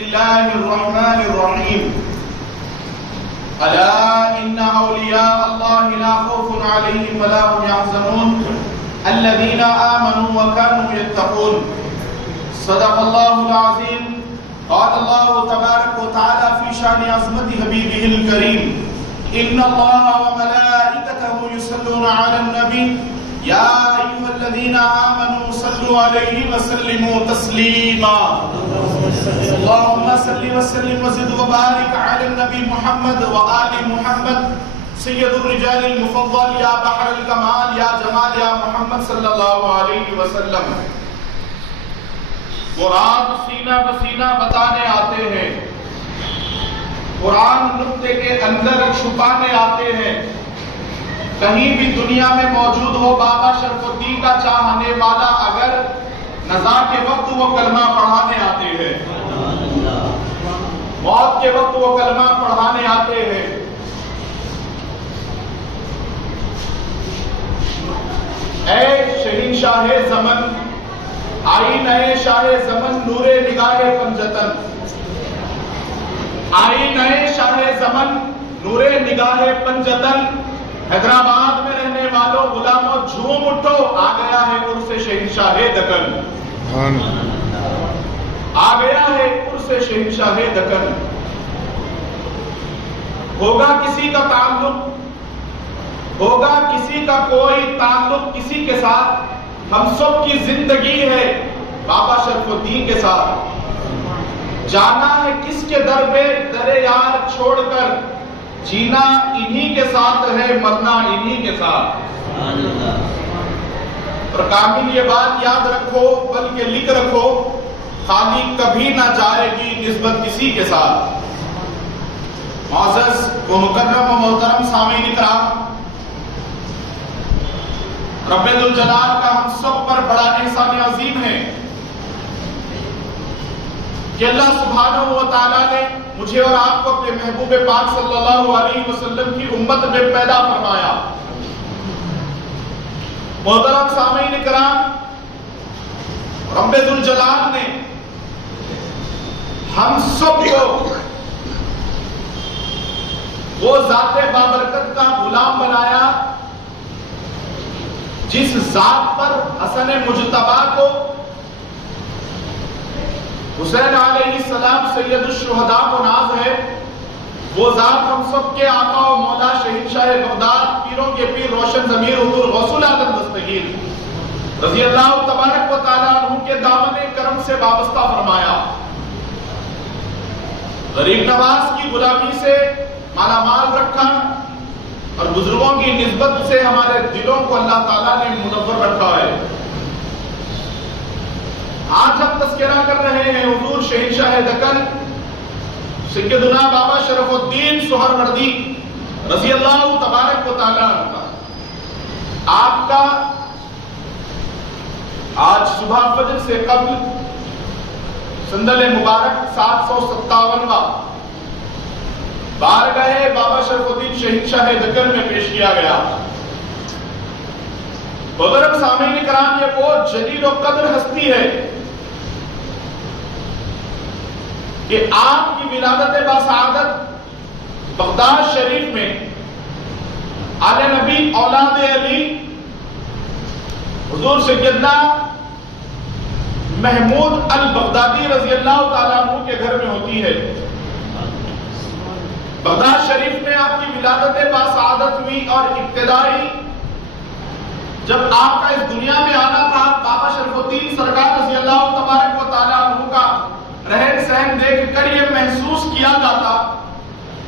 الله الرحمن الرحيم ألا إن أولياء الله لا خوف عليهم ولا هم يحزنون الذين آمنوا وكانوا يتقون صدق الله العظيم قال الله تبارك وتعالى في شأن عظمة حبيبه الكريم إن الله وملائكته يصلون على النبي يا أيها الذين آمنوا صلوا عليه وسلموا تسليما اللهم صل وسلم وزد وبارك على النبي محمد وآل محمد سید الرجال المفضل یا بحر الکمال یا جمال یا محمد صلی اللہ علیہ وسلم. قرآن سینہ بسینہ بتانے آتے ہیں، قرآن نقطے کے اندر چھپانے آتے ہیں. کہیں بھی دنیا میں موجود ہو بابا شرف الدین کا چاہنے والا اگر نزا کے وقت وہ کلمہ پڑھانے آتے ہیں، موت کے وقت وہ کلمہ پڑھانے آتے ہیں. اے شہنشاہ زمن آئی نئے شاہ زمن نور نگاہ پنجتن، آئی نئے شاہ زمن نور نگاہ پنجتن. حیدرآباد میں رہنے والوں غلاموں جھوم اٹھو، آ گیا ہے عرس شہنشاہ دکن، آ گیا ہے عرس شہنشاہ دکن. ہوگا کسی کا تعلق، ہوگا کسی کا کوئی تعلق کسی کے ساتھ، ہم سب کی زندگی ہے بابا شرف الدین کے ساتھ. جانا ہے کس کے در پہ در یار چھوڑ کر، جینا انہی کے ساتھ ہے مرنا انہی کے ساتھ. اور کامل یہ بات یاد رکھو بلکہ لکھ رکھو، خالی کبھی نہ جائے گی نسبت کسی کے ساتھ. معزز و مکرم و محترم سامعین کرام، رب ذوالجلال کا ہم سب پر بڑا احسان عظیم ہے کہ اللہ سبحانہ و تعالیٰ نے مجھے اور آپ کو اپنے محبوب پاک صلی اللہ علیہ وسلم کی امت میں پیدا فرمایا. محترم سامعین کرام، رب ذوالجلال نے ہم سب کو وہ ذات بابرکت کا غلام بنایا جس ذات پر حسن مجتبیٰ کو حسین علیہ السلام سید الشہداء کو ناز ہے. وہ ذات ہم سب کے آقا و مولا شہنشاہ بغداد پیروں کے پیر روشن ضمیر حضور غوث العالم دستگیر رضی اللہ تبارک و تعالیٰ عنہ کے دامن کرم سے وابستہ فرمایا. غریب نواز کی غلامی سے مالا مال رکھا اور بزرگوں کی نسبت سے ہمارے دلوں کو اللہ تعالیٰ نے منور رکھا ہے. آج ہم تذکرہ کر رہے ہیں حضور شہنشاہ دکن سیدنا بابا شرف الدین سہروردی رضی اللہ تبارک و تعالیٰ عنہ. آپ کا آج صبح فجر سے قبل سندل مبارک 757واں بارگاہ بابا شرف الدین شہنشاہ دکن میں پیش کیا گیا. محترم سامعین کرام، یہ وہ جلیل و قدر ہستی ہے کہ آپ کی ولادت باسعادت بغداد شریف میں آل نبی اولاد علی حضور سیدنا محمود البغدادی رضی اللہ تعالیٰ عنہ کے گھر میں ہوتی ہے. بغداد شریف میں آپ کی ولادت باسعادت ہوئی اور ابتدائی جب آپ کا اس دنیا میں آنا تھا، بابا شرف الدین سرکار رضی اللہ تبارک و تعالیٰ عنہ کا رہن سہن دیکھ کر یہ محسوس کیا جاتا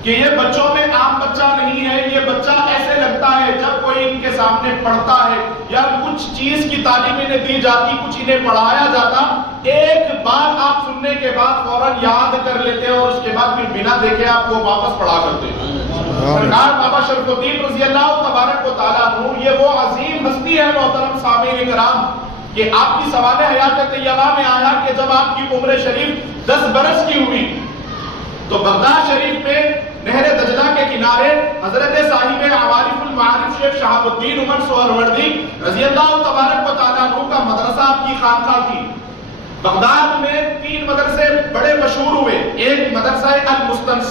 کہ یہ بچوں میں عام بچہ نہیں ہے. یہ بچہ ایسے لگتا ہے جب کوئی ان کے سامنے پڑھتا ہے یا کچھ چیز کی تعلیم انہیں دی جاتی، کچھ انہیں پڑھایا جاتا، ایک بار آپ سننے کے بعد فوراً یاد کر لیتے اور اس کے بعد پھر بنا دیکھے آپ کو واپس پڑھا کرتے. سرکار بابا شرف الدین رضی اللہ تبارک و تعالیٰ عنہ یہ وہ عظیم ہستی ہے محترم سامعین کرام کہ آپ کی سوال حیات طیبہ میں آیا کہ جب آپ کی عمر شریف 10 برس کی ہوئی تو بغداد شریف میں نہر دجلہ کے کنارے حضرت صاحب عوارف المعارف شیخ شہاب الدین عمر سہروردی رضی اللہ تبارک و تعالیٰ عنہ کا مدرسہ آپ کی خانقاہ تھی. بغداد میں 3 مدرسے بڑے مشہور ہوئے.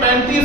35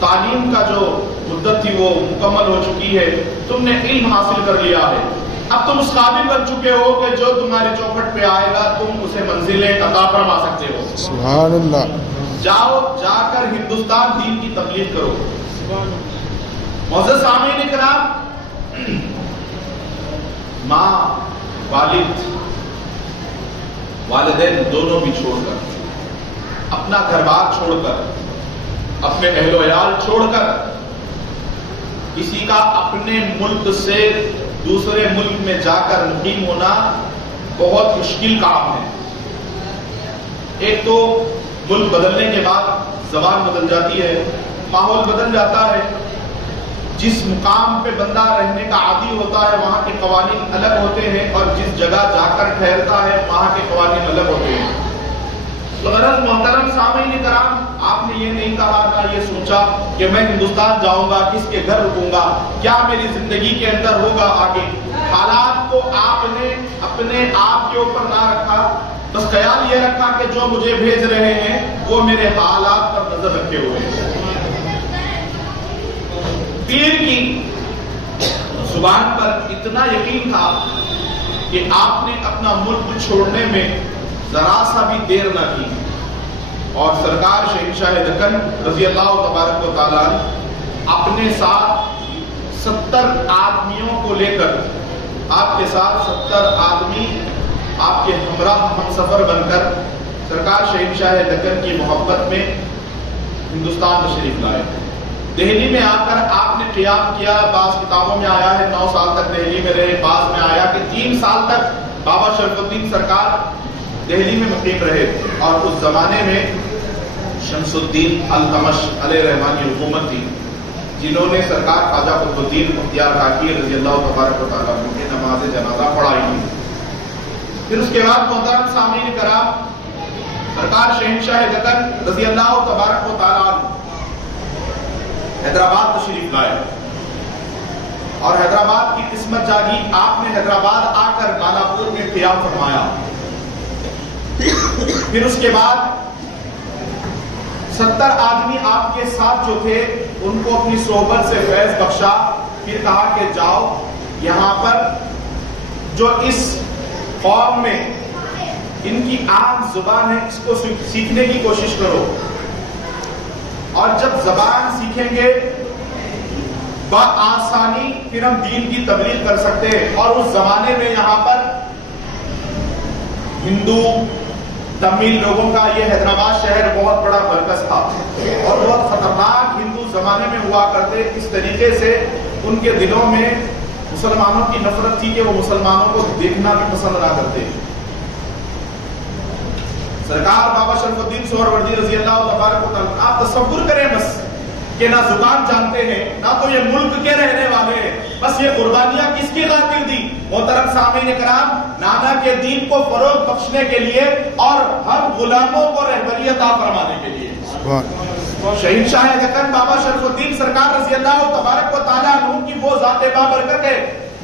تعلیم کا جو مدت تھی وہ مکمل ہو چکی ہے، تم نے علم حاصل کر لیا ہے، اب تم اس قابل بن چکے ہو کہ جو تمہاری چوکھٹ پہ آئے گا تم اسے منزلیں عطا فرما سکتے ہو۔ سبحان اللہ۔ جاؤ، جا کر ہندوستان دین کی تبلیغ کرو۔ معزز سامعین کرام، ماں، والد، والدین دونوں بھی چھوڑ کر، اپنا گھر بار چھوڑ کر، اپنے اہل و عیال چھوڑ کر، کسی کا اپنے ملک سے دوسرے ملک میں جا کر مقیم ہونا بہت مشکل کام ہے۔ ایک تو ملک بدلنے کے بعد زبان بدل جاتی ہے، ماحول بدل جاتا ہے، جس مقام پہ بندہ رہنے کا عادی ہوتا ہے وہاں کے قوانین الگ ہوتے ہیں، اور جس جگہ جا کر ٹھہرتا ہے وہاں کے قوانین الگ ہوتے ہیں۔ غرض محترم سامعین کرام، آپ نے یہ نہیں کہا، نہ یہ سوچا کہ میں ہندوستان جاؤں گا، کس کے گھر رکوں گا، کیا میری زندگی کے اندر ہوگا آگے۔ حالات کو آپ نے اپنے آپ کے اوپر نہ رکھا، بس خیال یہ رکھا کہ جو مجھے بھیج رہے ہیں وہ میرے حالات پر نظر رکھے ہوئے ہیں۔ پیر کی زبان پر اتنا یقین تھا کہ آپ نے اپنا ملک چھوڑنے میں ذرا سا بھی دیر نہ کی، اور سرکار شہنشاہ دکن رضی اللہ تبارک و تعالیٰ اپنے ساتھ 70 آدمیوں کو لے کر، آپ کے ساتھ 70 آدمی آپ کے ہمراہ ہم سفر بن کر سرکار شہنشاہ دکن کی محبت میں ہندوستان تشریف لائے۔ دہلی میں آ کر آپ نے قیام کیا، بعض کتابوں میں آیا ہے 9 سال تک دہلی میں رہے، بعض میں آیا کہ 3 سال تک بابا شرف الدین سرکار دہلی میں مقیم رہے، اور اس زمانے میں شمس الدین التمش علیہ رحمٰن کی حکومت تھی، جنہوں نے سرکار خواجہ قطب الدین بختیار کاکی رضی اللہ تبارک و تعالیٰ کی نماز جنازہ پڑھائی تھی۔ پھر اس کے بعد محترم سامعین کرام، سرکار شہنشاہ دکن رضی اللہ تبارک و تعالیٰ حیدرآباد تشریف لائے، اور حیدرآباد کی قسمت جاگی، آپ نے حیدرآباد آ کر بالاپور میں قیام فرمایا۔ پھر اس کے بعد 70 آدمی آپ کے ساتھ جو تھے ان کو اپنی صحبت سے فیض بخشا، پھر کہا کہ جاؤ یہاں پر جو اس قوم میں ان کی عام زبان ہے اس کو سیکھنے کی کوشش کرو، اور جب زبان سیکھیں گے بآسانی پھر ہم دین کی تبلیغ کر سکتے ہیں۔ اور اس زمانے میں یہاں پر ہندو تمل لوگوں کا یہ حیدرآباد شہر بہت بڑا مرکز تھا، اور بہت خطرناک ہندو زمانے میں ہوا کرتے، اس طریقے سے ان کے دلوں میں مسلمانوں کی نفرت تھی کہ وہ مسلمانوں کو دیکھنا بھی پسند نہ کرتے۔ سرکار بابا شرف الدین سہروردی رضی اللہ تبارک و تعالیٰ، آپ تصور کریں بس کہ نہ زبان جانتے ہیں، نہ تو یہ ملک کے رہنے والے ہیں، بس یہ قربانیاں کس کی خاطر دی؟ محترم سامعین کرام، نانا کے دین کو فروغ بخشنے کے لیے اور ہم غلاموں کو رہبری عطا فرمانے کے لیے۔ شہنشاہ دکن بابا شرف الدین سرکار رضی اللہ تبارک و تعالیٰ عنہ کی وہ ذات بابرکت ہے،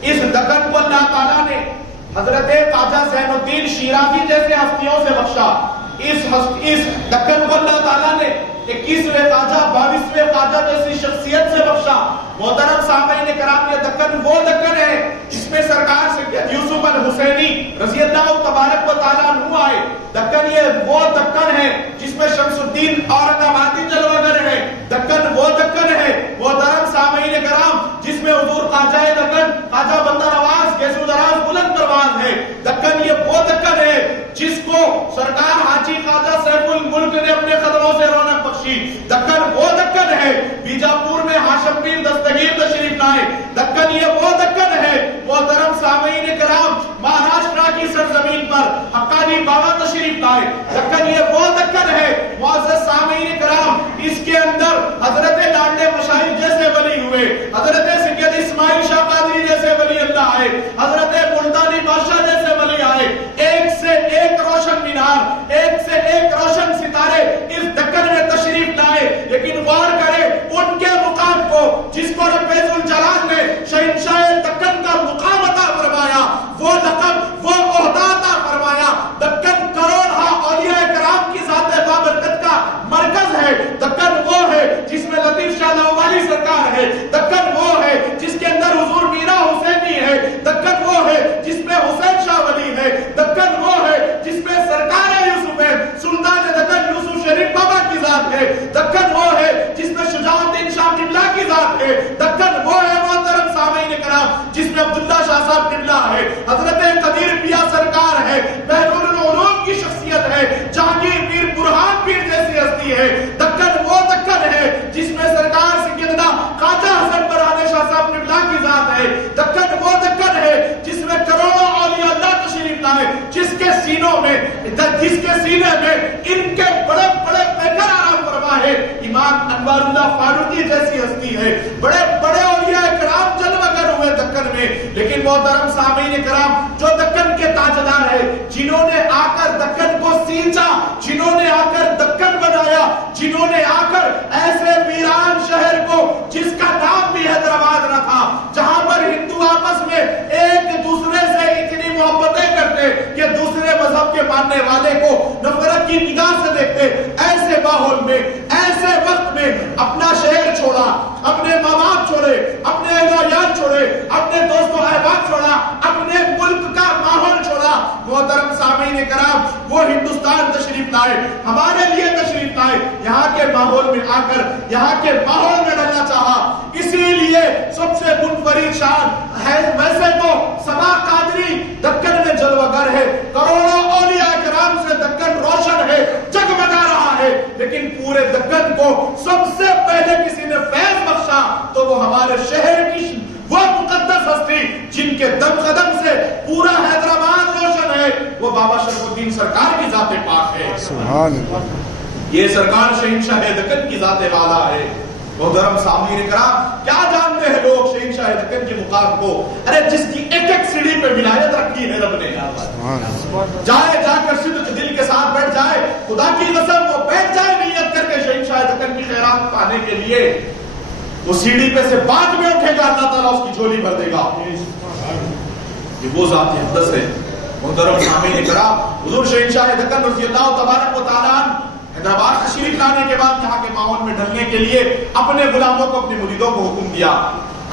اس دکن کو اللہ تعالیٰ نے حضرت خواجہ زین الدین شیرازی جیسے ہستیوں سے بخشا۔ اس دکن کو اللہ تعالیٰ نے 21ویں خواجہ 22ویں خواجہ جیسی شخصیت سے بخشا۔ محترم سامعین کرام، یہ دکن وہ دکن ہے جس میں سرکار سید یوسف الحسینی رضی اللہ تبارک و تعالیٰ عنہ آئے۔ دکن یہ وہ دکن ہے جس میں شمس الدین اورنگ آبادی جلوہ گر ہے۔ دکن وہ دکن ہے محترم سامعین کرام جس میں حضور خواجہ دکن خواجہ بندہ نواز گیسو دراز بلند پرواز ہے۔ دکن یہ وہ دکن ہے جس کو سرکار حاجی خواجہ سیف الملک نے اپنے قدموں سے رونق بخشی۔ دکن وہ دکن ہے بیجاپور میں ہاشم پیر دستگیر تشریف لائے۔ دکن یہ وہ دکن ہے محترم سامعین کرام مہاراشٹر کی سرزمین پر حقانی بابا تشریف لائے۔ دکن یہ وہ دکن ہے معزز سامعین کرام، اس کے اندر حضرت لاڈلے مشاہد جیسے ولی ہوئے، حضرت سید اسماعیل شاہ قادری جیسے ولی اللہ آئے، حضرت ملتانی بادشاہ جیسے ولی آئے۔ ایک سے ایک روشن مینار، ایک سے ایک روشن ستارے اس دکن میں تشریف لائے، لیکن غور کرے ان کے مقام کو جس کو رب ذوالجلال نے شہنشاہ دکن کا مقام عطا فرمایا، وہ لقب وہ عہدہ عطا فرمایا۔ دکن کروڑ اولیاء کرام کی ذات بابرکت کا مرکز ہے۔ دکن وہ ہے ہے. دکن وہ ہے محترم سامعین کرام جس میں عبداللہ شاہ صاحب قبلہ ہے, حضرت قدیر پیا سرکار ہے, بحر العلوم کی شخصیت ہے, جہانگیر پیر برہان پیر جیسی ہستی ہے. دکن وہ دکن ہے جس میں سرکار سیدنا خواجہ حسن برہان شاہ صاحب قبلہ کی ذات ہے. دکن وہ دکن ہے جس میں کروڑوں اولیاء اللہ تشریف لائے, جس کے سینے میں ان کے بڑے بڑے پیکر آرام فرما ہے. امام انوار اللہ فاروقی جیسی ہستی ہے, بڑے بڑے اولیاء کرام جلوگر ہوئے دکن میں. لیکن محترم سامعین کرام جو دکن کے تاجدار ہے, جنہوں نے آ کر دکن کو سینچا, جنہوں نے آ کر دکن بنایا, جنہوں نے آ کر ایسے ویران شہر کو جس کا نام بھی حیدرآباد نہ تھا, جہاں پر ہندو آپس میں ایک دوسرے سے اتنی محبتیں کرتے کہ دوسرے مذہب کے ماننے والے کو نفرت کی نگاہ سے دیکھتے, ایسے ماحول میں ایسے وقت میں اپنا شہر چھوڑا, اپنے ماں باپ چھوڑے, اپنے اہل و عیال چھوڑے, اپنے دوست و احباب چھوڑا, اپنے ملک کا ماحول چھوڑا. محترم سامعین کرام وہ ہندوستان تشریف لائے, ہمارے لیے تشریف لائے, یہاں کے ماحول میں آ کر یہاں کے ماحول میں ڈھلنا چاہا. اسی لیے سب سے منفرد شان ہے. ویسے تو سبا قادری دکن میں جلوگر ہے, کروڑوں اولیاء کرام سے دکن روشن ہے, جگمگا رہا ہے, لیکن پورے دکن کو سب سے پہلے کسی نے فیض بخشا تو وہ ہمارے شہر کی وہ مقدس ہستی جن کے دم قدم سے پورا حیدرآباد روشن ہے, وہ بابا شرف الدین سرکار کی ذات پاک ہے. سبحان اللہ. یہ سرکار شہنشاہ دکن کی ذات والا ہے. محترم سامعین کرام کیا جانتے ہیں لوگ شہنشاہ دکن کے مقام کو؟ ارے جس کی ایک ایک سیڑھی پہ ولایت رکھی ہے رب نے, جائے جا کر صدق دل کے ساتھ بیٹھ جائے, خدا کی قسم وہ بیٹھ جائے نیت کر کے شہنشاہ دکن کی خیرات پانے کے لیے, وہ سیڑھی پہ سے بعد میں اٹھے گا, اللہ تعالیٰ اس کی جھولی بھر دے گا. یہ وہ ذات اقدس ہے. محترم سامعین کرام حضور شہنشاہ دکن رضی اللہ تبارک و تعالیٰ حیدرآباد تشریف لانے کے بعد یہاں کے ماحول میں ڈھلنے کے لیے اپنے غلاموں کو, اپنے مریدوں کو حکم دیا.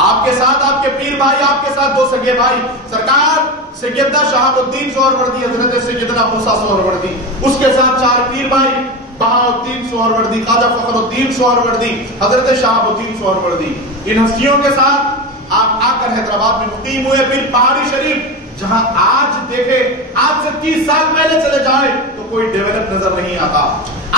آپ کے ساتھ آپ کے پیر بھائی, آپ کے ساتھ دو سگے بھائی, سرکار سیدنا شہاب الدین سہروردی, حضرت سیدنا موسیٰ سہروردی, اس کے ساتھ چار پیر بھائی, بہاؤالدین سہروردی, خواجہ فخر الدین سہروردی, حضرت شہاب الدین سہروردی. ان ہستیوں کے ساتھ آپ آ کر حیدرآباد میں مقیم ہوئے. پھر پہاڑی شریف جہاں آج دیکھے, آج سے 30 سال پہلے چلے جائے تو کوئی ڈیولپ نظر نہیں آتا.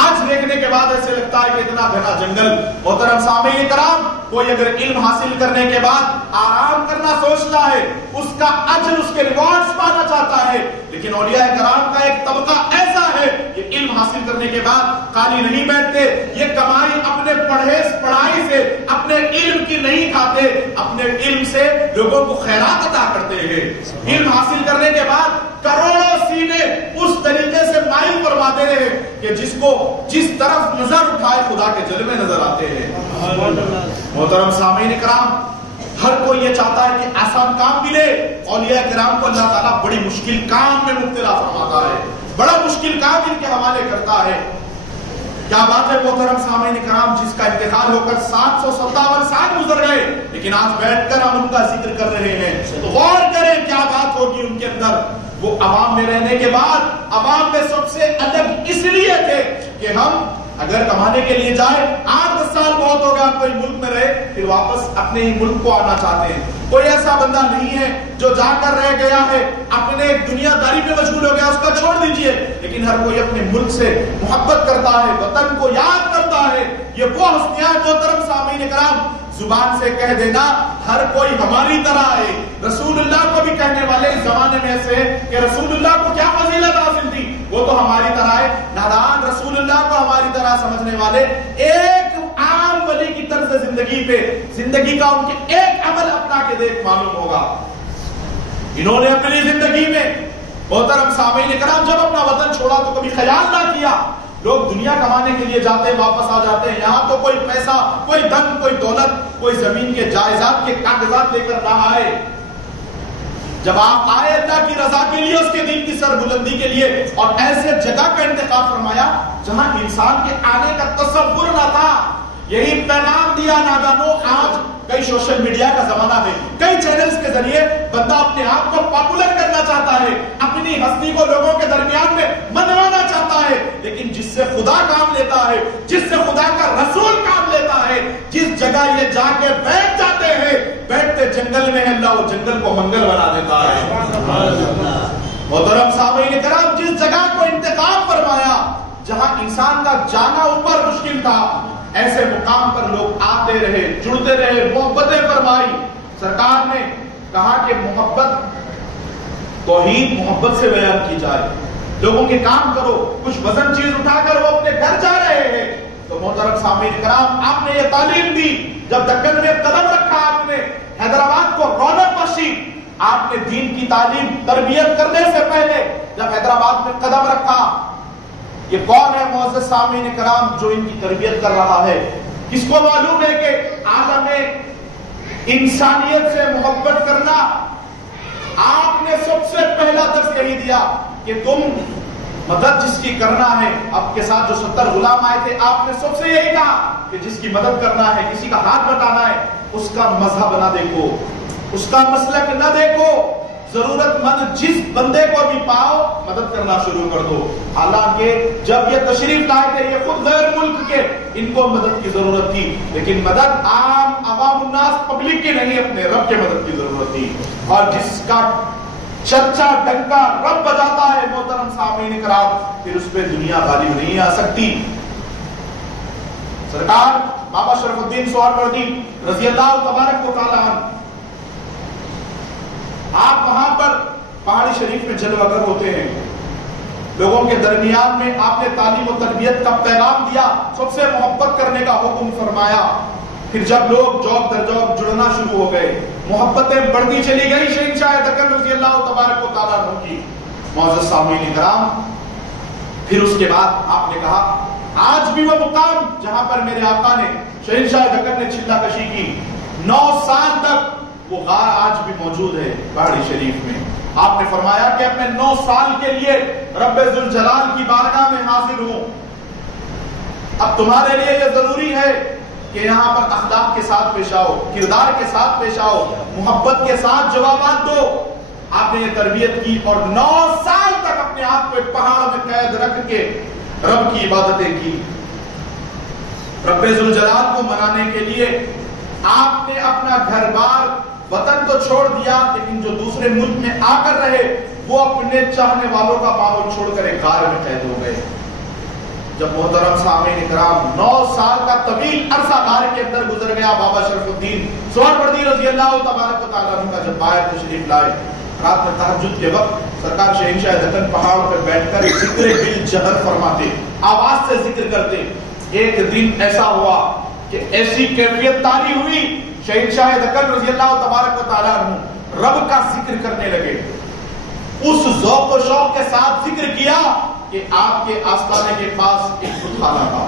آج دیکھنے کے بعد ایسے لگتا ہے کہ اتنا گھنا جنگل. محترم سامعین کرام کوئی اگر علم حاصل کرنے کے بعد آرام کرنا سوچتا ہے, اس کا اجر, اس کے ریوارڈز پانا چاہتا ہے, لیکن اولیاء کرام کا ایک طبقہ ایسا ہے کہ علم حاصل کرنے کے بعد خالی نہیں بیٹھتے, یہ کمائی اپنے پڑھائی سے, اپنے علم کی نہیں کھاتے, اپنے علم سے لوگوں کو خیرات عطا کرتے ہیں. علم حاصل کرنے کے بعد کروڑوں سینے اس طریقے سے مائل فرماتے ہیں کہ جس طرف نظر اٹھائے خدا کے جلوے نظر آتے ہیں. محترم سامعین کرام ہر کوئی یہ چاہتا ہے کہ آسان کام ملے. اولیاء کرام کو اللہ تعالیٰ بڑی مشکل کام میں مبتلا فرماتا ہے, بڑا مشکل کام ان کے حوالے کرتا ہے. کیا بات ہے محترم سامعین کرام, جس کا انتقال ہو کر 757 سال گزر گئے, لیکن آج بیٹھ کر ہم ان کا ذکر کر رہے ہیں. تو غور کریں کیا بات ہوگی ان کے اندر. وہ عوام میں رہنے کے بعد عوام میں سب سے الگ اس لیے تھے کہ ہم اگر کمانے کے لیے جائے 8-10 سال بہت ہو گیا کوئی ملک میں رہے, پھر واپس اپنے ہی ملک کو آنا چاہتے ہیں. کوئی ایسا بندہ نہیں ہے جو جا کر رہ گیا ہے اپنے دنیا داری میں مشغول ہو گیا, اس کا چھوڑ دیجئے, لیکن ہر کوئی اپنے ملک سے محبت کرتا ہے, وطن کو یاد کرتا ہے. یہ وہ ہستیاں محترم سامعین کرام زبان سے کہہ دینا ہر کوئی ہماری طرح ہے. رسول اللہ کو بھی کہنے والے اس زمانے میں ایسے کہ رسول اللہ کو کیا فضیلت حاصل تھی, وہ تو ہماری طرح ہے. نادان رسول اللہ کو ہماری طرح سمجھنے والے ایک عام ولی کی طرز زندگی پہ, زندگی کا ان کے ایک عمل اپنا کے دیکھ معلوم ہوگا. انہوں نے اپنی زندگی میں محترم سامعین کرام جب اپنا وطن چھوڑا تو کبھی خیال نہ کیا. لوگ دنیا کمانے کے لیے جاتے ہیں, واپس آ جاتے ہیں, یہاں تو کوئی پیسہ, کوئی دھن, کوئی دولت, کوئی زمین کے جائیداد کے کاغذات لے کر نہ آئے. جب آپ آئے اللہ کی رضا کے لیے, اس کے دین کی سربلندی کے لیے, اور ایسے جگہ کا انتخاب فرمایا جہاں انسان کے آنے کا تصور نہ تھا. یہی پیغام دیا نادانو. آج کئی سوشل میڈیا کا زمانہ ہے, کئی چینلز کے ذریعے بندہ اپنے آپ کو پاپولر کرنا چاہتا ہے, اپنی ہستی کو لوگوں کے درمیان میں منوانا چاہتا ہے, لیکن جس سے خدا کام لیتا ہے, جس سے خدا کا رسول کام لیتا ہے, جس جگہ یہ جا کے بیٹھ جنگل میں ہے، اللہ وہ جنگل کو منگل بنا دیتا ہے۔ محترم سامعین کرام، جس جگہ کو انتخاب فرمایا جہاں انسان کا جانا اوپر مشکل تھا، ایسے مقام پر لوگ آتے رہے، جڑتے رہے، محبتیں فرمائی۔ سرکار نے کہا کہ محبت، توحید محبت سے بیان کی جائے، لوگوں کے کام کرو۔ کچھ وزن چیز اٹھا کر وہ اپنے گھر جا رہے ہیں تو محترم سامعین کرام، آپ نے یہ تعلیم دی۔ جب دکن میں قدم رکھا آپ نے، حیدرآباد کو رونق بخشی، آپ نے دین کی تعلیم تربیت کرنے سے پہلے جب حیدرآباد میں قدم رکھا، یہ کون ہے معزز سامعین کرام جو ان کی تربیت کر رہا ہے؟ کس کو معلوم ہے کہ عالم انسانیت سے محبت کرنا؟ آپ نے سب سے پہلا درس یہی دیا کہ تم مدد جس کی کرنا ہے، آپ کے ساتھ جو 70 غلام آئے تھے، آپ نے سب سے یہی کہا کہ جس کی مدد کرنا ہے، کسی کا ہاتھ بٹانا ہے، اس کا مذہب نہ دیکھو، اس کا مسلک نہ دیکھو، ضرورت مند جس بندے کو بھی پاؤ مدد کرنا شروع کر دو۔ حالانکہ جب یہ تشریف لائے تھے، یہ خود غیر ملک کے، ان کو مدد کی ضرورت تھی، لیکن مدد عام عوام الناس پبلک کی نہیں، اپنے رب کے مدد کی ضرورت تھی۔ اور جس کا چرچا ڈنکا رب بجاتا ہے محترم سامعین کرام، پھر اس پہ دنیا غالب نہیں آ سکتی۔ سرکار بابا شرف الدین سہروردی رضی اللہ تبارک و تعالی عنہ، آپ وہاں پر پہاڑی شریف میں جلوہ گر ہوتے ہیں، لوگوں کے درمیان میں آپ نے تعلیم و تربیت کا پیغام دیا، سب سے محبت کرنے کا حکم فرمایا۔ پھر جب لوگ جوک در جوک جڑنا شروع ہو گئے، محبتیں بڑھتی چلی گئی شہنشاہ دکن رضی اللہ تبارک و تعالیٰ عنہ کی۔ معزز سامعین کرام، پھر اس کے بعد آپ نے کہا آج بھی وہ مقام جہاں پر میرے آقا نے، شہنشاہ دکن نے چلہ کشی کی، 9 سال تک وہ غار آج بھی موجود ہے پہاڑی شریف میں۔ آپ نے فرمایا کہ اپنے 9 سال کے لیے رب ذوالجلال کی بارگاہ میں حاضر ہوں، اب تمہارے لیے یہ ضروری ہے کہ یہاں پر اخلاق کے ساتھ پیش آؤ، کردار کے ساتھ پیش آؤ، محبت کے ساتھ جوابات دو۔ آپ نے یہ تربیت کی اور 9 سال تک اپنے آپ کو ایک پہاڑ میں قید رکھ کے رب کی عبادتیں کی۔ رب ذوالجلال کو منانے کے لیے آپ نے اپنا گھر بار وطن تو چھوڑ دیا، لیکن جو دوسرے ملک میں آ کر رہے وہ اپنے چاہنے والوں کا ماحول چھوڑ کر ایک غار میں قید ہو گئے۔ جب محترم سامعین کرام 9 سال کا طویل عرصہ غار کے اندر گزر گیا، بابا شرف الدین سہروردی رضی اللہ تبارک و تعالیٰ عنہ کا جب باہر تشریف لائے، رات میں تہجد کے وقت سرکار شہنشاہ دکن پہاڑ پہ بیٹھ کر ذکر بل جہر فرماتے، آواز سے ذکر کرتے۔ ایک دن ایسا ہوا کہ ایسی کیفیت تاری ہوئی، شہنشاہ دکن رضی اللہ تبارک و تعالیٰ عنہ رب کا ذکر کرنے لگے، اس ذوق و شوق کے ساتھ ذکر کیا کہ آپ کے آستانے کے پاس ایک بت خانہ تھا۔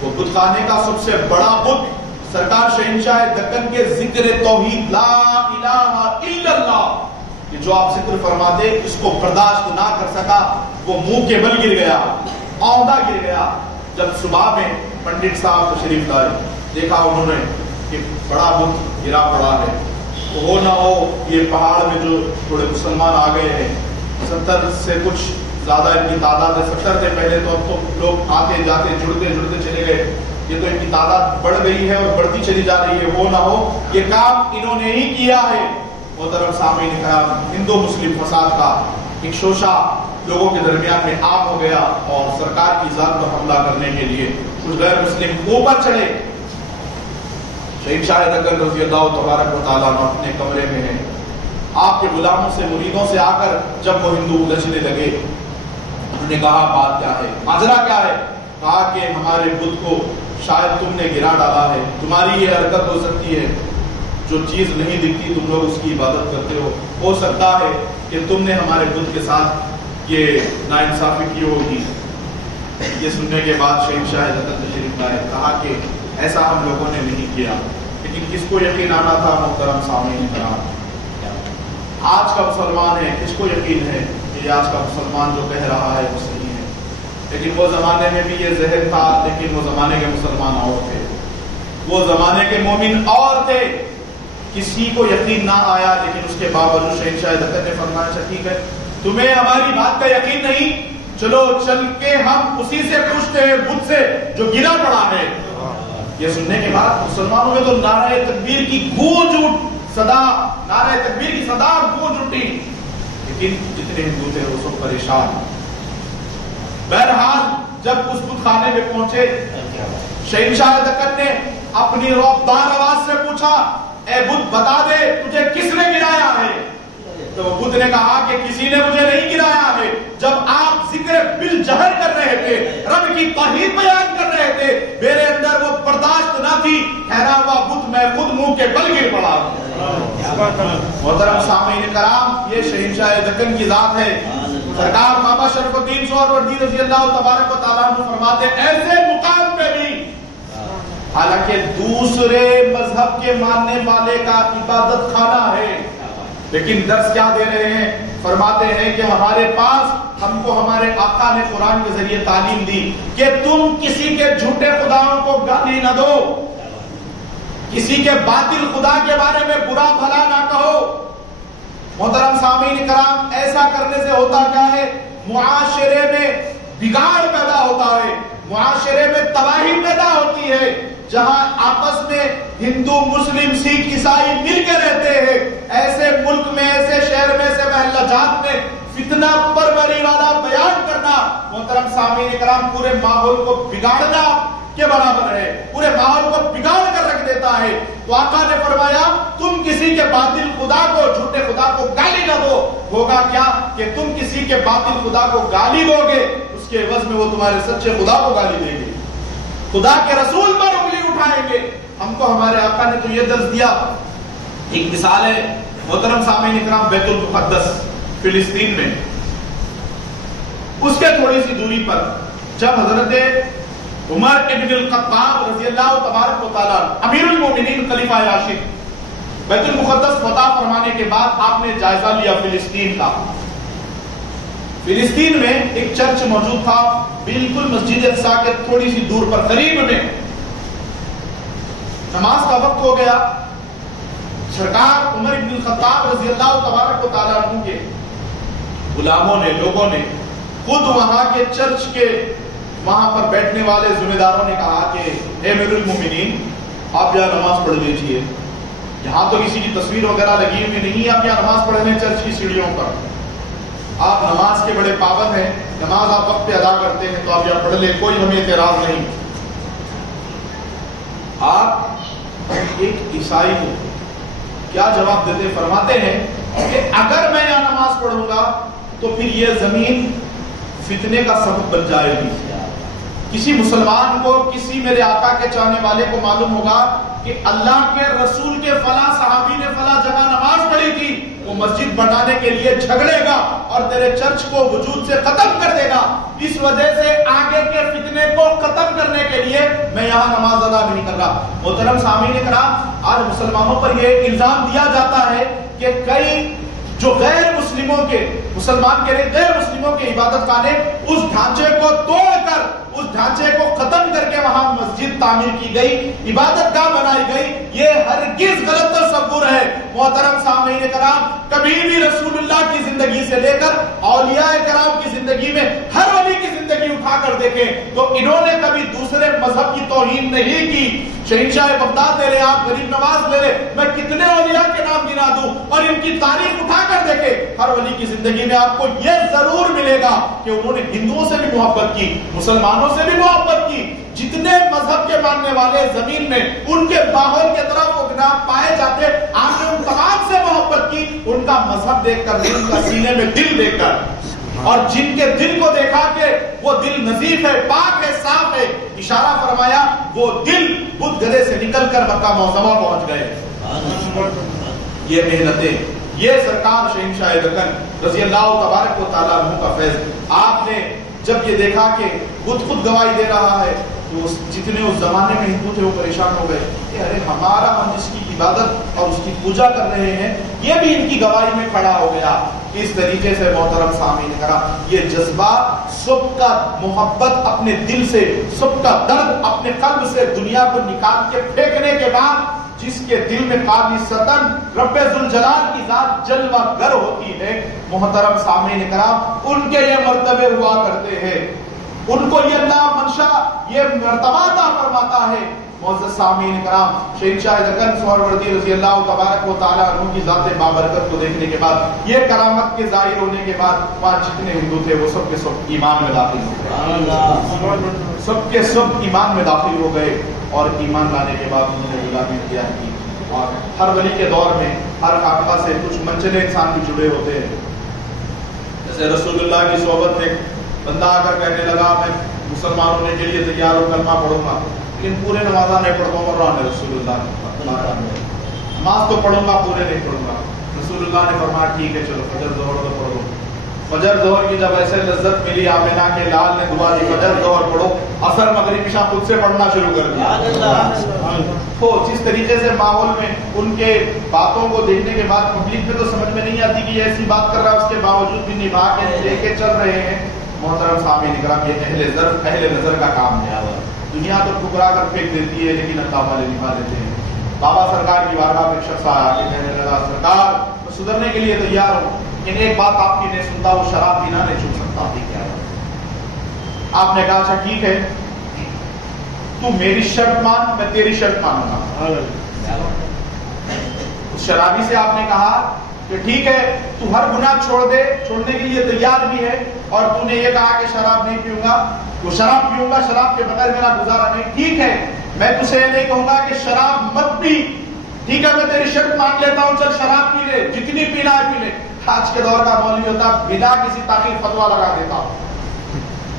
وہ بت خانے کا سب سے بڑا بت سرکار شہنشاہ دکن کے ذکر توحید لا الہ الا اللہ کہ جو آپ ذکر فرماتے، اس کو برداشت نہ کر سکا، وہ منہ کے بل گر گیا، عہدہ گر گیا۔ جب صبح میں پنڈت صاحب تشریف لائے، دیکھا انہوں نے کہ بڑا بت گرا پڑا ہے، تو ہو نہ ہو یہ پہاڑ میں جو تھوڑے مسلمان آ گئے ہیں، 70 سے کچھ زیادہ ان کی تعداد ہے، 70 تھے پہلے تو، اب تو لوگ آتے جاتے جڑتے چلے گئے، یہ تو ان کی تعداد بڑھ گئی ہے اور بڑھتی چلی جا رہی ہے، ہو نہ ہو یہ کام انہوں نے ہی کیا ہے۔ محترم سامعین کرام، ہندو مسلم فساد کا ایک شوشہ لوگوں کے درمیان میں عام ہو گیا اور سرکار کی ذات پر حملہ کرنے کے لیے کچھ غیر مسلم اوپر چڑھے۔ شہنشاہ دکن رضی اللہ تبارک و تعالیٰ عنہ اپنے کمرے میں ہیں، آپ کے غلاموں سے مریدوں سے آ کر جب وہ ہندو الجھنے لگے، انہوں نے کہا بات کیا ہے، ماجرا کیا ہے؟ کہا کہ ہمارے بت کو شاید تم نے گرا ڈالا ہے، تمہاری یہ حرکت ہو سکتی ہے، جو چیز نہیں دکھتی تم لوگ اس کی عبادت کرتے ہو سکتا ہے کہ تم نے ہمارے بت کے ساتھ یہ ناانصافی کی ہوگی۔ یہ سننے کے بعد شہنشاہ دکن تشریف لائے، کہا کہ ایسا ہم لوگوں نے نہیں کیا، لیکن کس کو یقین آنا تھا محترم سامعین کرام؟ آج کا مسلمان ہے، کس کو یقین ہے کہ آج کا مسلمان جو کہہ رہا ہے وہ صحیح ہے؟ لیکن وہ زمانے میں بھی یہ ذہن تھا، لیکن وہ زمانے کے مسلمان اور تھے، وہ زمانے کے مومن اور تھے۔ کسی کو یقین نہ آیا، لیکن اس کے باوجود شہنشاہ دکن نے فرمایا اچھا ٹھیک ہے، تمہیں ہماری بات کا یقین نہیں، چلو چل کے ہم اسی سے پوچھتے ہیں بت سے جو گرا پڑا ہے۔ یہ سننے کے بعد مسلمانوں میں تو نعرہ تکبیر کی گونج صدا، نعرہ تکبیر کی صدا گونج اٹھی، لیکن جتنے ہندو تھے وہ سب پریشان۔ بہرحال جب اس بت خانے میں پہنچے، شہنشاہ دکن نے اپنی رعبدار آواز سے پوچھا، اے بت بتا دے تجھے کس نے گرایا ہے؟ تو بدھ نے کہا کہ کسی نے مجھے نہیں گرایا ہے، جب آپ ذکر بالجہر کر رہے تھے، رب کی توحید بیان کر رہے تھے، میرے اندر وہ برداشت نہ تھی، ٹھہرا ہوا بت میں خود منہ کے بل گر پڑا۔ محترم سامعین کرام، یہ شہنشاہ دکن کی ذات ہے۔ سرکار بابا شرف الدین سہروردی رضی اللہ تبارک و تعالیٰ عنہ فرماتے ایسے مقام پہ بھی، حالانکہ دوسرے مذہب کے ماننے والے کا عبادت خانہ ہے، لیکن درس کیا دے رہے ہیں؟ فرماتے ہیں کہ ہمارے پاس، ہم کو ہمارے آقا نے قرآن کے ذریعے تعلیم دی کہ تم کسی کے جھوٹے خداؤں کو گالی نہ دو، کسی کے باطل خدا کے بارے میں برا بھلا نہ کہو۔ محترم سامعین کرام، ایسا کرنے سے ہوتا کیا ہے؟ معاشرے میں بگاڑ پیدا ہوتا ہے، معاشرے میں تباہی پیدا ہوتی ہے۔ جہاں آپس میں ہندو مسلم سکھ عیسائی مل کے رہتے ہیں، ایسے ملک میں، ایسے شہر میں، ایسے محلہ جات میں فتنہ پروری والا بیان کرنا، محترم سامعین کرام، پورے ماحول کو بگاڑنا کے برابر ہے، پورے ماحول کو بگاڑ کر رکھ دیتا ہے۔ تو آقا نے فرمایا تم کسی کے باطل خدا کو، جھوٹے خدا کو گالی نہ دو، ہوگا کیا کہ تم کسی کے باطل خدا کو گالی دو گے، اس کے عوض میں وہ تمہارے سچے خدا کو گالی دیں گے، خدا کے رسول پر انگلی اٹھائیں گے۔ ہم کو ہمارے آقا نے تو یہ درس دیا۔ ایک مثال ہے محترم سامعین کرام، بیت المقدس فلسطین میں، اس کے تھوڑی سی دوری پر جب حضرت عمر ابن الخطاب رضی اللہ تبارک و تعالیٰ امیر المومنین خلیفہ راشد بیت المقدس فتح فرمانے کے بعد آپ نے جائزہ لیا فلسطین کا۔ فلسطین میں ایک چرچ موجود تھا، بالکل مسجد اقصی کے تھوڑی سی دور پر قریب میں۔ نماز کا وقت ہو گیا، سرکار عمر ابن الخطاب رضی اللہ تبارک و تعالیٰ عنہ کے غلاموں نے، لوگوں نے خود وہاں کے چرچ کے وہاں پر بیٹھنے والے ذمہ داروں نے کہا کہ اے امیر المومنین، آپ یہاں نماز پڑھ لیجیے، یہاں تو کسی کی تصویر وغیرہ لگی ہوئی نہیں، آپ یہاں نماز پڑھ لیں چرچ کی سیڑھیوں پر، آپ نماز کے بڑے پابند ہیں، نماز آپ وقت پہ ادا کرتے ہیں، تو آپ یہاں پڑھ لیں، کوئی ہمیں اعتراض نہیں۔ آپ ایک عیسائی کو کیا جواب دیتے؟ فرماتے ہیں کہ اگر میں یہاں نماز پڑھوں گا تو پھر یہ زمین فتنے کا سبب بن جائے گی۔ کسی مسلمان کو، کسی میرے آقا کے چاہنے والے کو معلوم ہوگا کہ اللہ کے رسول کے فلاں صحابی نے فلاں جگہ نماز پڑھی تھی، وہ مسجد بنانے کے لیے جھگڑے گا اور تیرے چرچ کو وجود سے ختم کر دے گا۔ اس وجہ سے آگے کے فتنے کو ختم کرنے کے لیے میں یہاں نماز ادا نہیں کر رہا۔ محترم سامعین کرام، آج مسلمانوں پر یہ الزام دیا جاتا ہے کہ کئی جو غیر مسلموں کے، مسلمان کے لیے غیر مسلموں کے عبادت خانے، اس ڈھانچے کو توڑ کر، اس ڈھانچے کو ختم کر کے وہاں مسجد تعمیر کی گئی، عبادت گاہ بنائی گئی۔ یہ ہرگز غلط تصور ہے۔ محترم سامعین کرام، کبھی بھی رسول اللہ کی زندگی سے لے کر اولیاء کرام کی زندگی میں ہر ولی کی زندگی اٹھا کر دیکھیں تو انہوں نے کبھی دوسرے مذہب کی توہین نہیں کی۔ شہنشاہ بغداد لے لے، آپ غریب نواز لے لے، میں کتنے اولیاء کے نام گنا دوں اور ان کی تاریخ اٹھا کر دیکھیں، ہر ولی کی زندگی میں آپ کو یہ ضرور ملے گا کہ انہوں نے ہندوؤں سے بھی محبت کی، مسلمانوں سے بھی محبت کی۔ جتنے مذہب کے ماننے والے زمین میں ان کے ماحول کے طرف پائے جاتے، آپ نے ان تمام سے محبت کی، ان کا مذہب دیکھ کر نہیں، ان کا سینے میں دل دیکھ کر، اور جن کے دل کو دیکھا کہ وہ دل نظیف ہے، پاک ہے، صاف ہے، اشارہ فرمایا وہ دل بدھ گدھے سے نکل کر مکہ معظمہ پہنچ گئے۔ یہ محنتیں، یہ سرکار شہنشاہ دکن رضی اللہ تبارک و تعالیٰ عنہ کا فیض۔ آپ نے جب یہ دیکھا کہ خود گواہی دے رہا ہے تو جتنے اس زمانے میں ہندو تھے وہ پریشان ہو گئے کہ ارے ہمارا، ہم جس کی عبادت اور اس کی پوجا کر رہے ہیں، یہ بھی ان کی گواہی میں کھڑا ہو گیا۔ اس طریقے سے محترم سامعین کرام، یہ جذبہ، سب کا محبت اپنے دل سے، سب کا درد اپنے قلب سے دنیا کو نکال کے پھینکنے کے بعد، جس کے دل میں خالصتاً رب ذوالجلال کی ذات جلوہ گر ہوتی ہے، محترم سامعین کرام، ان کے یہ مرتبے ہوا کرتے ہیں، ان کو یہ اللہ منشا، یہ مرتبہ عطا فرماتا ہے معزز سامعین کرام، شہنشاہ دکن سہروردی رضی اللہ تبارک و تعالیٰ عنہ کی ذات بابرکت کو دیکھنے کے بعد، یہ کرامت کے ظاہر ہونے کے بعد، وہاں جتنے ہندو تھے وہ سب کے سب ایمان میں داخل ہو گئے، سب کے سب ایمان میں داخل ہو گئے، اور ایمان لانے کے بعد انہوں نے غلامی اختیار کی۔ اور ہر ولی کے دور میں ہر خاکہ سے کچھ منچلے انسان بھی جڑے ہوتے ہیں۔ جیسے رسول اللہ کی صحبت میں بندہ آ کر کہنے لگا میں مسلمان ہونے کے لیے تیار ہوں، کلمہ پڑھوں گا، لیکن پورے نمازہ نہیں پڑھتا ہوں، رہا ہے رسول اللہ نے نماز تو پڑھوں گا، پورے نہیں پڑھوں گا۔ رسول اللہ نے فرمایا ٹھیک ہے چلو فجر ظہر تو پڑھو۔ فجر ظہر کی جب ایسے لذت ملی، آمنہ کے لال نے دعا دی فجر ظہر پڑھو، عصر مغرب عشاء خود سے پڑھنا شروع کر دیا۔ تو جس طریقے سے ماحول میں ان کے باتوں کو دیکھنے کے بعد پبلک میں تو سمجھ میں نہیں آتی کہ یہ ایسی بات کر رہا ہے، اس کے باوجود بھی نبھا کے لے کے چل رہے ہیں۔ محترم سامعین کرام، یہ اہل نظر کا کام ہے۔ دنیا تو ٹھکرا کر پھینک دیتی ہے، لیکن اللہ والے نبھا دیتے ہیں۔ بابا سرکار کی بارگاہ میں ایک شخص آیا کہ کہنے لگا سرکار میں سدھرنے کے لیے تیار ہوں، لیکن ایک بات آپ کی نہیں سنتا، وہ شراب پینا نہیں چھوڑ سکتا۔ کیا آپ نے کہا اچھا ٹھیک ہے، تو میری شرط مان، میں تیری شرط مانوں گا۔ اس شرابی سے آپ نے کہا کہ ٹھیک ہے تو ہر گناہ چھوڑ دے، چھوڑنے کے لیے تیار بھی ہے، اور تو نے یہ کہا کہ شراب نہیں پیوں گا، تو شراب پیوں گا، شراب کے بغیر میرا گزارا نہیں۔ ٹھیک ہے، میں تجھے یہ نہیں کہوں گا کہ شراب مت پی، ٹھیک ہے میں تیری شرط مان لیتا ہوں، چل شراب پی لے، جتنی پینا ہے پی لے۔ آج کے دور کا مولوی ہوتا بنا کسی تاخیر فتوا لگا دیتا۔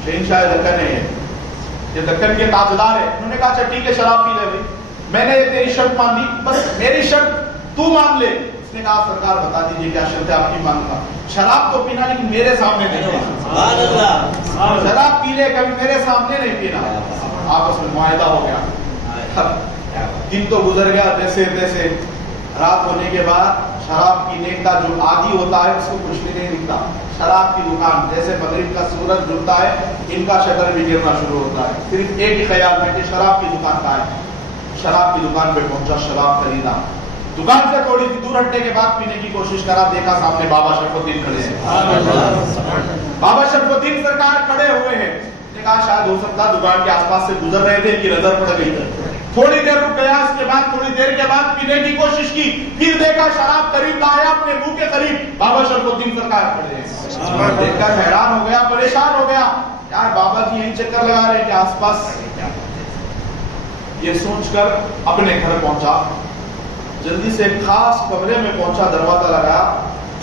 شہنشاہ دکن ہے یہ دکن کے تاجدار ہے، انہوں نے کہا اچھا ٹھیک ہے شراب پی لے بھائی، میں نے یہ تیری شرط مان لی، بس میری شرط تو مان لے۔ اس نے کہا سرکار بتا دیجیے کیا شرط ہے آپ کی مانتا؟ شراب تو پینا لیکن میرے سامنے نہیں پینا، شراب پی لے کبھی میرے سامنے نہیں پینا۔ آپس میں معاہدہ ہو گیا۔ دن تو گزر گیا، جیسے تیسے رات ہونے کے بعد شراب پینے کا جو عادی ہوتا ہے اس کو کچھ بھی نہیں دکھتا۔ شراب کی دکان جیسے مغرب کا سورج ڈوبتا ہے ان کا شٹر بھی گرنا شروع ہوتا ہے، صرف ایک ہی خیال میں کہ شراب کی دکان کا ہے۔ شراب کی دکان پہ پہنچا، شراب خریدا، دکان سے تھوڑی سی دور ہٹنے کے بعد پینے کی کوشش کرا، دیکھا سامنے بابا شرف الدین کھڑے ہیں۔ بابا شرف الدین سرکار کھڑے ہوئے ہیں، نے کہا شاید ہو سکتا دکان کے آس پاس سے گزر رہے تھے، ان کی نظر پڑ گئی۔ تھوڑی دیر رک گیا، اس کے بعد تھوڑی دیر کے بعد پینے کی کوشش کی، پھر دیکھا شراب قریب لایا اپنے منہ کے قریب، بابا شرف الدین سرکار کھڑے ہیں۔ دیکھ کر حیران ہو گیا، پریشان ہو گیا، یار بابا جی یہیں چکر لگا رہے ہیں کہ آس پاس، یہ سوچ کر اپنے گھر پہنچا، جلدی سے ایک خاص کمرے میں پہنچا، دروازہ لگایا،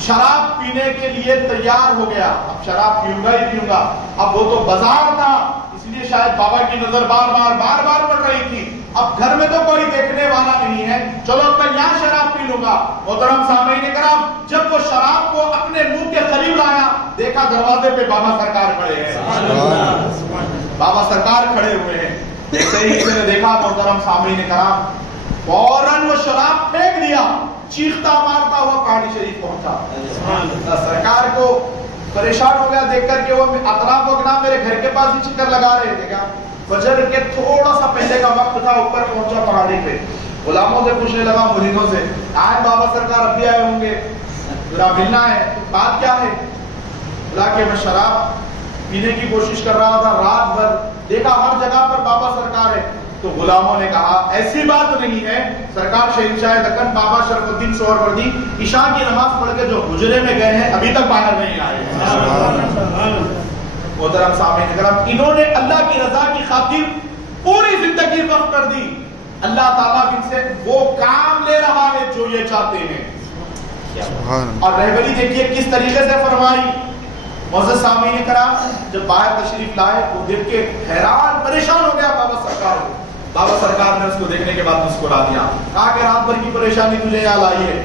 شراب پینے کے لیے تیار ہو گیا۔ اب شراب پیوں گا ہی پیوں گا، اب وہ تو بازار تھا اس لیے شاید بابا کی نظر بار بار پڑ رہی تھی، اب گھر میں تو کوئی دیکھنے والا نہیں ہے، چلو میں یہاں شراب پی لوں گا۔ محترم سامعین کرام، جب وہ شراب کو اپنے منہ کے قریب لایا، دیکھا دروازے پہ بابا سرکار کھڑے ہیں، بابا سرکار کھڑے ہوئے ہیں۔ جیسے ہی اس نے دیکھا محترم سامعین کرام، فوراً وہ شراب پھینک دیا، چیختا مارتا ہوا پہاڑی شریف پہنچا۔ سرکار کو پریشان ہو گیا دیکھ کر کہ وہ اطراف و اکناف میرے گھر کے پاس ہی چکر لگا رہے تھے کیا؟ فجر کے تھوڑا سا پہلے کا وقت تھا، اوپر پہنچا پہاڑی پہ، غلاموں سے پوچھنے لگا، مریدوں سے، آج بابا سرکار اب بھی آئے ہوں گے، ذرا ملنا ہے، بات کیا ہے؟ بولا کہ میں شراب پینے کی کوشش کر رہا تھا رات بھر، دیکھا ہر جگہ پر بابا سرکار ہے۔ تو غلاموں نے کہا ایسی بات نہیں ہے، سرکار شہنشاہ دکن بابا شرف الدین سہروردی عشاء کی نماز پڑھ کے جو حجرے میں گئے ہیں ابھی تک باہر نہیں آئے۔ محترم سامعین کرام، انہوں نے اللہ کی رضا کی خاطر پوری زندگی وقف کر دی، اللہ تعالیٰ ان سے وہ کام لے رہا ہے جو یہ چاہتے ہیں۔ اور رہبری دیکھیے کس طریقے سے فرمائی۔ معزز سامعین کرام، جب باہر تشریف لائے وہ دیکھ کے حیران پریشان ہو گیا بابا سرکار کو۔ بابا سرکار نے اس کو دیکھنے کے بعد مسکرا دیا، کہا کہ رات بھر کی پریشانی تجھے یہاں لائی ہے،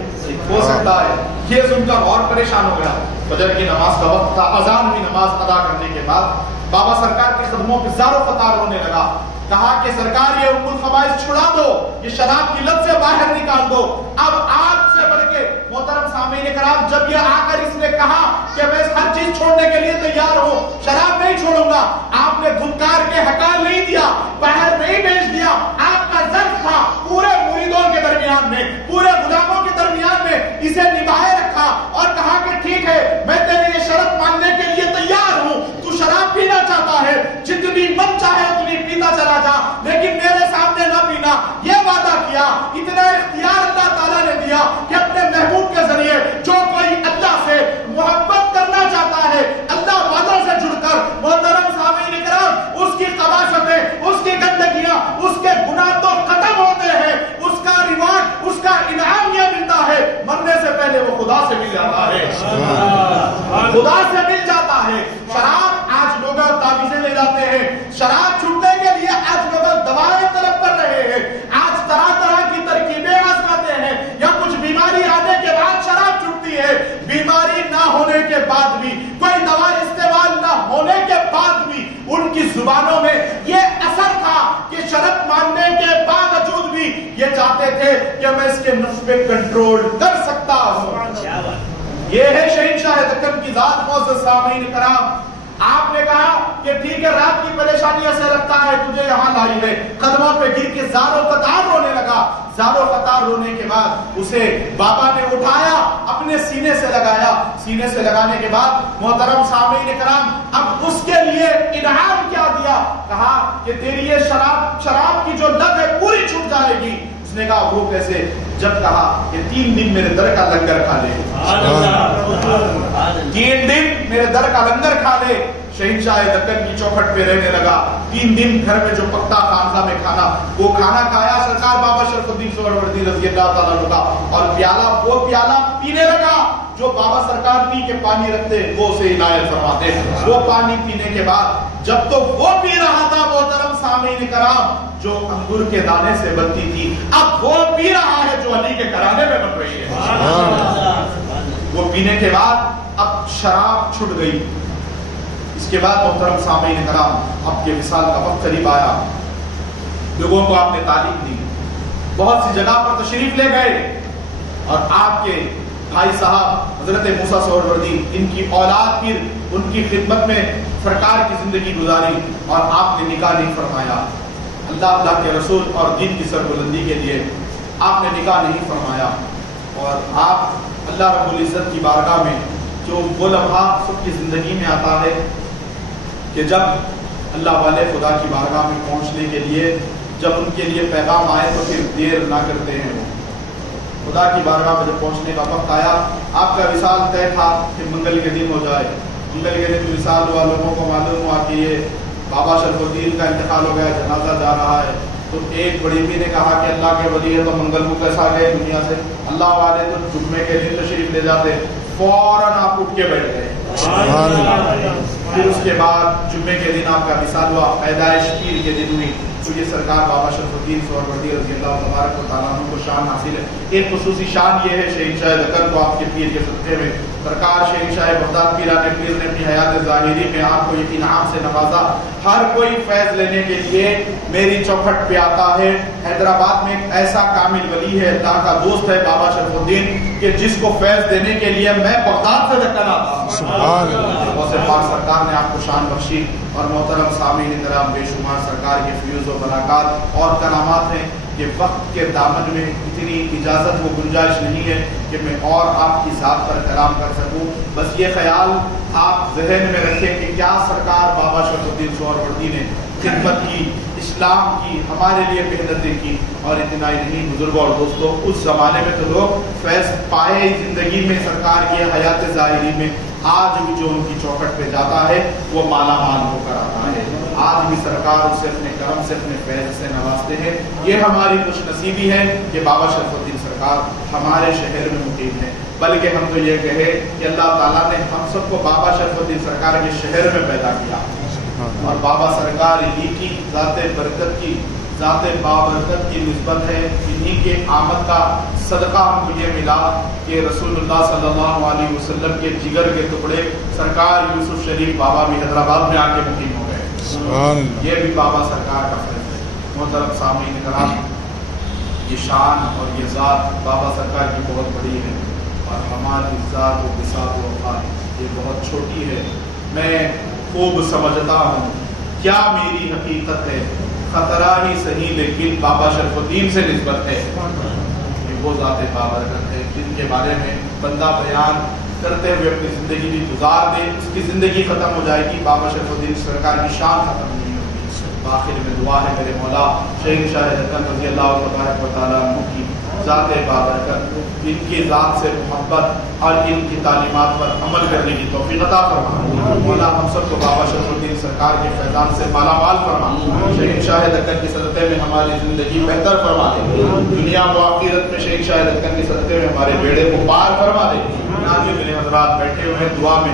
ہو سکتا ہے۔ یہ سن کر اور پریشان ہو گیا۔ فجر کی نماز کا وقت تھا، اذان ہوئی، نماز ادا کرنے کے بعد بابا سرکار کے قدموں پہ زار و فطار ہونے لگا، کہا کہ سرکار یہ ام الخبائث چھڑا دو، یہ شراب کی لت سے باہر نکال دو۔ اب آج سے بڑھ کے محترم سامعین کرام، جب یہ آ کر اس نے کہا کہ میں ہر چیز چھوڑنے کے لیے تیار ہوں، شراب نہیں چھوڑوں گا، آپ نے دھتکار کے ہکال نہیں دیا، باہر نہیں بھیج دیا، آپ کا ظرف تھا پورے مریدوں کے درمیان میں، پورے غلاموں کے درمیان میں اسے نبھائے رکھا اور کہا کہ ٹھیک ہے میں تیری یہ شرط ماننے کے لیے تیار ہوں، تو شراب پینا چاہتا ہے جتنی من چاہے اتنی پیتا چلا جا، لیکن میرے سامنے نہ پینا۔ خدا سے مل جاتا ہے. شراب آج لوگ تعویذیں لے جاتے ہیں, شراب چھوٹنے کے لیے آج لوگ دوائیں طلب کر رہے ہیں, آج طرح طرح کی ترکیبیں آزماتے ہیں, یا کچھ بیماری آنے کے بعد شراب چھوٹتی ہے, بیماری نہ ہونے کے بعد بھی, کوئی دوا استعمال نہ ہونے کے بعد بھی ان کی زبانوں میں یہ اثر تھا کہ شرط ماننے کے باوجود بھی یہ چاہتے تھے کہ میں اس کے نفس پہ کنٹرول کر سکتا ہوں. یہ ہے شہنشاہ دکن کی ذات. معزز سامعین کرام, آپ نے کہا کہ ٹھیک ہے رات کی پریشانیوں سے لگتا ہے تجھے یہاں لائی ہے, قدموں پہ گر کے زاروں قطار رونے لگا. زاروں قطار رونے کے بعد اسے بابا نے اٹھایا, اپنے سینے سے لگایا. سینے سے لگانے کے بعد محترم سامعین کرام, اب اس کے لیے انعام کیا دیا؟ کہا کہ تیری یہ شراب کی جو لت ہے پوری چھوٹ جائے گی. اس نے کہا وہ کیسے؟ جب کہا کہ 3 دن میرے در کا لنگر کھا لے, 3 دن میرے در کا لنگر کھا لے. شہنشاہ دکن کی چوکھٹ پہ رہنے لگا. 3 دن گھر میں جو پکتا خانقاہ میں کھانا, وہ کھانا کھایا. سرکار بابا شرف الدین سہروردی رضی اللہ تعالیٰ عنہ کا, اور وہ پیالہ پینے لگا جو بابا سرکار پی کے پانی رکھتے وہ اسے عنایت فرماتے. وہ پانی پینے کے بعد جب تو وہ پی رہا تھا محترم سامعین کرام, جو انگور کے دانے سے بنتی تھی, اب وہ پی رہا ہے جو علی کے گھرانے میں بن رہی ہے. وہ پینے کے بعد اب شراب چھٹ گئی. اس کے بعد محترم سامعین کرام, اب کے وصال کا وقت قریب آیا. لوگوں کو آپ نے تعلیم دی, بہت سی جگہ پر تشریف لے گئے, اور آپ کے بھائی صاحب حضرت موسیٰ سہروردی, ان کی اولاد پھر ان کی خدمت میں سرکار کی زندگی گزاری, اور آپ نے نکاح نہیں فرمایا. اللہ کے رسول اور دین کی سربلندی کے لیے آپ نے نکاح نہیں فرمایا. اور آپ اللہ رب العزت کی بارگاہ میں جو وہ لمحہ سب کی زندگی میں آتا ہے کہ جب اللہ والے خدا کی بارگاہ میں پہنچنے کے لیے جب ان کے لیے پیغام آئے تو پھر دیر نہ کرتے ہیں. وہ خدا کی بارگاہ میں جب پہنچنے کا وقت آیا, آپ کا وصال طے تھا کہ منگل کے دن ہو جائے. منگل کے دن وصال ہوا, لوگوں کو معلوم ہوا کہ یہ بابا شرف الدین کا انتقال ہو گیا, جنازہ جا رہا ہے. تو ایک بڑی بھی نے کہا کہ اللہ کے ولی ہے تو منگل کو کیسا گئے دنیا سے, اللہ والے تو جمعے کے دن تشریف لے جاتے. فوراً آپ اٹھ کے بیٹھ گئے. پھر اس کے بعد جمعے کے دن آپ کا وصال ہوا, پیدائش پیر کے دن ہوئی. تو یہ سرکار بابا شرف الدین سہروردی رضی اللہ تبارک و تعالیٰ عنہ کو شان حاصل ہے. ایک خصوصی شان یہ ہے شہنشاہ دکن کو آپ کے پیر کے صدقے میں, سرکار شہنشاہ بغداد پیرانے پیر نے اپنی حیات ظاہری میں آپ کو یہ انعام سے نوازا. ہر کوئی فیض لینے کے لیے میری چوکھٹ پہ آتا ہے. حیدرآباد میں ایک ایسا کامل ولی ہے, اللہ کا دوست ہے بابا شرف الدین, کہ جس کو فیض دینے کے لیے میں بغداد سے دکن آتا ہوں. سبحان اللہ. پاک سرکار نے آپ کو شان بخشی. اور محترم سامعین کرام, بے شمار سرکار کے فیوز و برکات اور کرامات ہیں کہ وقت کے دامن میں اتنی اجازت و گنجائش نہیں ہے کہ میں اور آپ کی ذات پر کلام کر سکوں. بس یہ خیال آپ ذہن میں رکھیں کہ کیا سرکار بابا شرف الدین سہروردی نے خدمت کی, اسلام کی, ہمارے لیے محنتیں کی. اور اتنا ہی نہیں بزرگوں اور دوستوں, اس زمانے میں تو لوگ فیض پائے زندگی میں سرکار کی حیات ظاہری میں. آج بھی جو ان کی چوکھٹ پہ جاتا ہے وہ مالا مال ہو کر آتا ہے. آج بھی سرکار اسے اپنے کرم سے, اپنے فیض سے نوازتے ہیں. یہ ہماری خوش نصیبی ہے کہ بابا شرف الدین سرکار ہمارے شہر میں مقیم ہے. بلکہ ہم تو یہ کہے کہ اللہ تعالیٰ نے ہم سب کو بابا شرف الدین سرکار کے شہر میں پیدا کیا, اور بابا سرکار ہی کی ذات برکت کی, ذات بابرکت کی نسبت ہے. انہی کے آمد کا صدقہ ہم کو یہ ملا کہ رسول اللہ صلی اللہ علیہ وسلم کے جگر کے ٹکڑے سرکار یوسف شریف بابا بھی حیدرآباد میں آ کے مقیم ہو گئے. یہ بھی بابا سرکار کا فیض ہے. محترم سامعین کرام, یہ شان اور یہ ذات بابا سرکار کی بہت بڑی ہے, اور ہماری ذات و بساط و وفات یہ بہت چھوٹی ہے. میں خوب سمجھتا ہوں کیا میری حقیقت ہے, خطرہ ہی صحیح لیکن بابا شرف الدین سے نسبت ہے. وہ ذات بابرکت ہے جن کے بارے میں بندہ بیان کرتے ہوئے اپنی زندگی بھی گزار دے, اس کی زندگی ختم ہو جائے گی, بابا شرف الدین سرکار کی شان ختم نہیں ہوگی. آخر میں دعا ہے میرے مولا شہنشاہ دکن رضی اللہ تبارک و تعالیٰ عنہ کی ذات بابرکت, ان کی ذات سے محبت اور ان کی تعلیمات پر عمل کرنے کی توفیق عطا فرما. مولا ہم سب کو بابا شرف الدین سرکار کے فیضان سے مالا مال فرما. شہنشاہ دکن کے صدقے میں ہماری زندگی بہتر فرما دے. دنیا و آخرت میں شہنشاہ دکن کے صدقے میں ہمارے بیڑے کو پار فرما دے. ناظرین حضرات بیٹھے ہوئے دعا میں